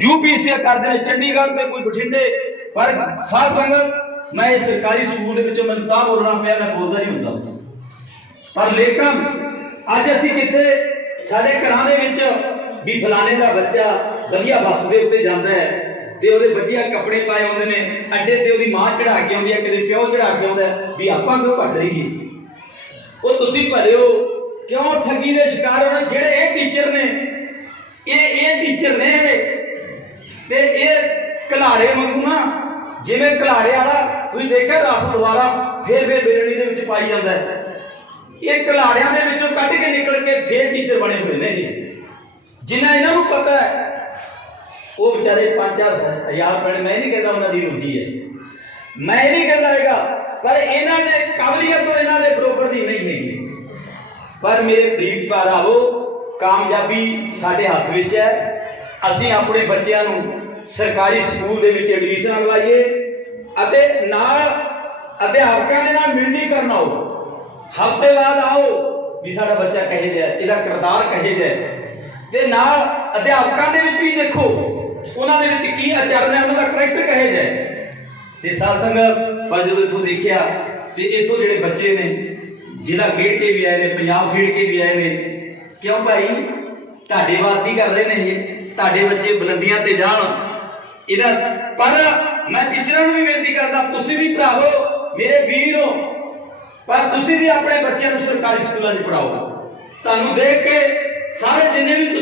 UPSC ਕਰਦੇ ਨੇ ਚੰਡੀਗੜ੍ਹ ਤੇ ਕੋਈ ਬਠਿੰਡੇ। ਪਰ ਸਾਧ ਸੰਗਤ, ਮੈਂ ਇਹ ਸਰਕਾਰੀ ਸਕੂਲ ਦੇ ਵਿੱਚ ਮੈਨੂੰ ਤਾਂ ਬੋਲਣਾ ਪਿਆ, ਮੈਂ ਬੋਲਦਾ ਨਹੀਂ ਹੁੰਦਾ। ਪਰ ਲੇਕਿਨ ਅੱਜ ਅਸੀਂ ਕਿੱਥੇ, ਸਾਡੇ ਘਰਾਂ ਦੇ ਵਿੱਚ ਵੀ ਫਲਾਣੇ ਦਾ ਬੱਚਾ ਵਧੀਆ ਬੱਸ ਦੇ ਉੱਤੇ ਜਾਂਦਾ ਹੈ ਤੇ ਉਹਦੇ ਵਧੀਆ ਕੱਪੜੇ ਪਾਏ ਹੁੰਦੇ ਨੇ, ਅੱਡੇ ਤੇ ਉਹਦੀ ਮਾਂ ਚੜਾ ਕੇ ਆਉਂਦੀ ਹੈ, ਕਿਤੇ ਪਿਓ ਚੜਾ ਕੇ ਆਉਂਦਾ ਵੀ ਆਪਾਂ ਕਿਉਂ ਭੱਜ ਰਹੀਏ? ਉਹ ਤੁਸੀਂ ਭਰਿਓ ਕਿਉਂ ਠੱਗੀ ਦੇ ਸ਼ਿਕਾਰ ਹੋਣਾ ਜਿਹੜੇ ਇਹ ਟੀਚਰ ਨੇ, ਇਹ ਇਹ ਟੀਚਰ ਨੇ ਤੇ ਇਹ ਕਲਾੜੇ ਵਾਂਗੂ ਨਾ, ਜਿਵੇਂ ਕਲਾੜੇ ਵਾਲਾ, ਤੁਸੀਂ ਦੇਖਿਆ ਰਸ ਦੁਬਾਰਾ ਫੇਰ ਫੇਰ ਬੇਰਣੀ ਦੇ ਵਿੱਚ ਪਾਈ ਜਾਂਦਾ ਹੈ। ਇਹ ਕਲਾੜਿਆਂ ਦੇ ਵਿੱਚੋਂ ਕੱਢ ਕੇ ਨਿਕਲ ਕੇ ਫੇਰ ਟੀਚਰ ਬਣੇ ਹੋਏ ਨੇ ਜੀ। ਜਿਨ੍ਹਾਂ ਇਹਨਾਂ ਨੂੰ ਪਤਾ ਹੈ, ਉਹ ਵਿਚਾਰੇ 5-4 ਹਜ਼ਾਰ ਰੁਪਏ ਮੈਂ ਨਹੀਂ ਕਹਿੰਦਾ ਉਹਨਾਂ ਦੀ ਰੋਜੀ ਹੈ। ਮੈਂ ਨਹੀਂ ਕਹਿੰਦਾ ਹੈਗਾ, ਪਰ ਇਹਨਾਂ ਦੇ ਕਾਬਲੀਅਤ ਤੋਂ ਇਹਨਾਂ ਦੇ ਬਰੋਬਰ ਦੀ ਨਹੀਂ ਹੈਗੀ। ਪਰ ਮੇਰੇ ਪ੍ਰੀਤ ਭਰਾਵੋ ਕਾਮਯਾਬੀ ਸਾਡੇ ਹੱਥ ਵਿੱਚ ਹੈ। ਅਸੀਂ ਆਪਣੇ ਬੱਚਿਆਂ ਨੂੰ ਸਰਕਾਰੀ ਸਕੂਲ ਦੇ ਵਿੱਚ ਐਡਮਿਸ਼ਨਾਂ ਲਵਾਈਏ ਅਤੇ ਨਾਲ ਅਧਿਆਪਕਾਂ ਦੇ ਨਾਲ ਮਿਲਣੀ ਕਰਨ ਆਓ ਹਫ਼ਤੇ ਬਾਅਦ ਆਓ ਵੀ ਸਾਡਾ ਬੱਚਾ ਕਹੇ ਜਿਹਾ ਇਹਦਾ ਕਿਰਦਾਰ ਕਹੇ ਜਿਹਾ ਹੈ। ਤੇ ਨਾਲ ਅਧਿਆਪਕਾਂ ਦੇ ਵਿੱਚ ਵੀ ਦੇਖੋ, ਉਹਨਾਂ ਦੇ ਵਿੱਚ ਕੀ ਆਚਰਣ ਹੈ, ਉਹਨਾਂ ਦਾ ਕਰੈਕਟਰ ਕਹੇ ਜਾਏ ਹੈ। ਤੇ ਸਾਧ ਪਰ ਜਦੋਂ ਇੱਥੋਂ ਦੇਖਿਆ, ਤੇ ਇੱਥੋਂ ਜਿਹੜੇ ਬੱਚੇ ਨੇ ਜ਼ਿਲ੍ਹਾ ਖੇਡ ਕੇ ਵੀ ਆਏ ਨੇ, ਪੰਜਾਬ ਖੇਡ ਕੇ ਵੀ ਆਏ ਨੇ, ਕਿਉਂ ਭਾਈ ਤੁਹਾਡੇ ਵਾਦੀ ਕਰ ਰਹੇ ਨੇ ਇਹ। ਤੁਹਾਡੇ ਬੱਚੇ ਬੁਲੰਦੀਆਂ ਤੇ ਜਾਣ। ਇਹਨਾਂ ਪਰ ਮੈਂ ਟੀਚਰਾਂ ਨੂੰ ਵੀ ਬੇਨਤੀ ਕਰਦਾ, ਤੁਸੀਂ ਵੀ ਭਰਾਵੋ, ਮੇਰੇ ਵੀਰ ਹੋ। ਪਰ ਤੁਸੀਂ ਵੀ ਆਪਣੇ ਬੱਚਿਆਂ ਨੂੰ ਸਰਕਾਰੀ ਸਕੂਲਾਂ 'ਚ ਪੜਾਓ ਤੁਹਾਨੂੰ ਦੇਖ ਕੇ ਸਾਰੇ ਜਿੰਨੇ ਵੀ ਤੁਸੀਂ